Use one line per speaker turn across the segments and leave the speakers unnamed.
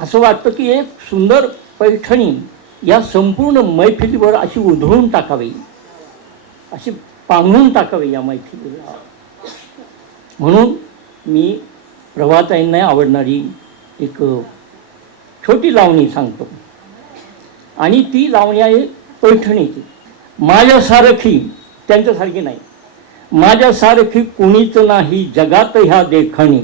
असं वाटतं की एक सुंदर पैठणी या संपूर्ण मैफिलीवर अशी उधळून टाकावी अशी पांघरून टाकावी या मैफिलीला. म्हणून मी प्रभाताईंना आवडणारी एक छोटी लावणी सांगतो. आणि ती लावणी आहे पैठणीची. माझ्यासारखी त्यांच्यासारखी नाही. माझ्यासारखी कुणीच नाही जगात ह्या देखणी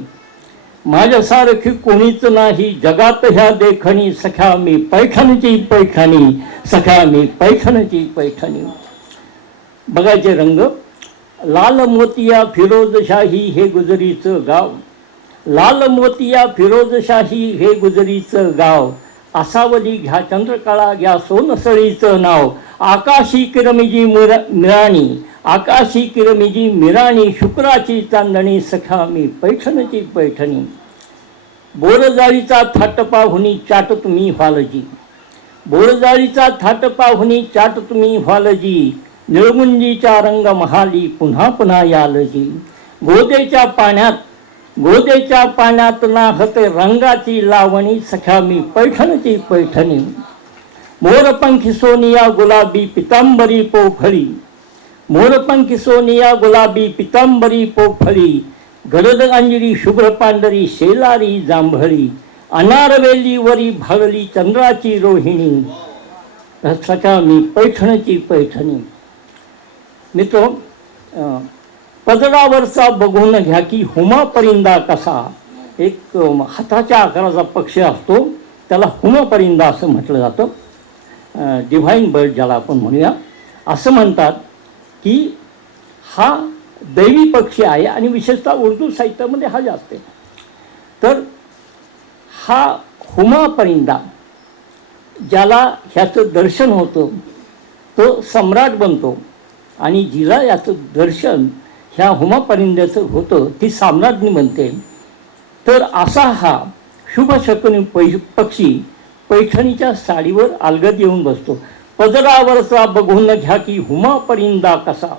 माझ्यासारखी कोणीच नाही. जगात ह्या देखणी सख्या मी पैठणची पैठणी सख्या मी पैठणची पैठणी. बघायचे रंग लाल मोतिया फिरोजशाही हे गुजरीचं गाव. लाल मोतिया फिरोजशाही हे गुजरीचं गाव. असावली घ्या चंद्रकाळा घ्या सोनसळीचं नाव. आकाशी किरमिजी मिरा मिराणी. आकाशी किरमिजी मिराणी शुक्राची चांदणी सखा मी पैठणची पैठणी. बोरजाळीचा थाटपा हुनी चाट तुम्ही व्हालजी. बोरजाळीचा थाटपा हुनी चाट तुम्ही व्हालजी. निळगुंजीच्या रंग महाली पुन्हा पुन्हा यालजी. गोदेच्या पाण्यात गोदेच्या पाण्यात नाहते रंगाची लावणी सख्या मी पैठणची पैठणी. मोरपंखी सोनिया गुलाबी पितांबरी पोफळी मोरपंखी सोनिया गुलाबी पितांबरी पोफळी गरद अंजरी शुभ्र पांढरी शेलारी जांभळी. अनारवेली वरी भागली चंद्राची रोहिणी. सख्या मी पैठणची पैठणी. मित्र अं, पदरावरचा बघून घ्या की हुमा परिंदा कसा एक हाताच्या आकाराचा पक्षी असतो. त्याला हुमा परिंदा असं म्हटलं जातं. डिव्हाइन बर्ड ज्याला आपण म्हणूया. असं म्हणतात की हा दैवी पक्षी आहे आणि विशेषतः उर्दू साहित्यामध्ये हा जास्त आहे. तर हा हुमा परिंदा ज्याला ह्याचं दर्शन होतं तो सम्राट बनतो आणि जिला याचं दर्शन ह्या हुमापारिंद्याचं होतं ती साम्राज्ञी म्हणते. तर असा हा शुभ पै पक्षी पैठणीच्या साडीवर अलगद येऊन बसतो. पदरावरचा बघून घ्या की हुमा परिंदा कसा.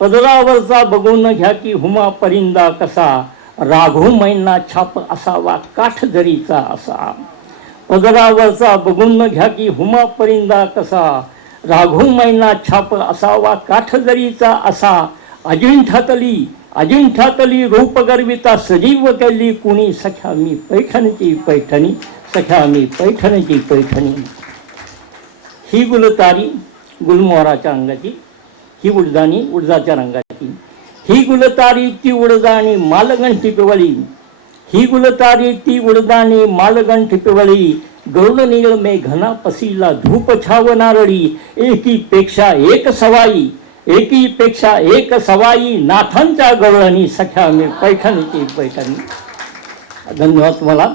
पदरावरचा बघून घ्या की हुमा परिंदा कसा. राघो मैना छाप असावा काठदरीचा असा. पदरावरचा बघून घ्या की हुमा परिंदा कसा. राघो मैना छाप असावा काठदरीचा असा. अजिंठातली अजिंठातली रूपगर्विता सजीव केली कुणी? सख्या मी पैठणची पैठणी सख्या मी पैठणची पैठणी. ही गुलतारी गुलमोहराच्या रंगाची ही उडदाणी उडदाच्या रंगाची. ही गुलतारी ती उडदाणी मालगंठी पिवळी ही गुलतारी ती उडदाणी मालगण पिवळी गरुड मे घना पसीला धूप छाव नारळी एकीपेक्षा एक सवाई. एकीपेक्षा एक सवाई नाथांच्या गवळणी सख्या मी पैठणीची पैठणी. धन्यवाद तुम्हाला.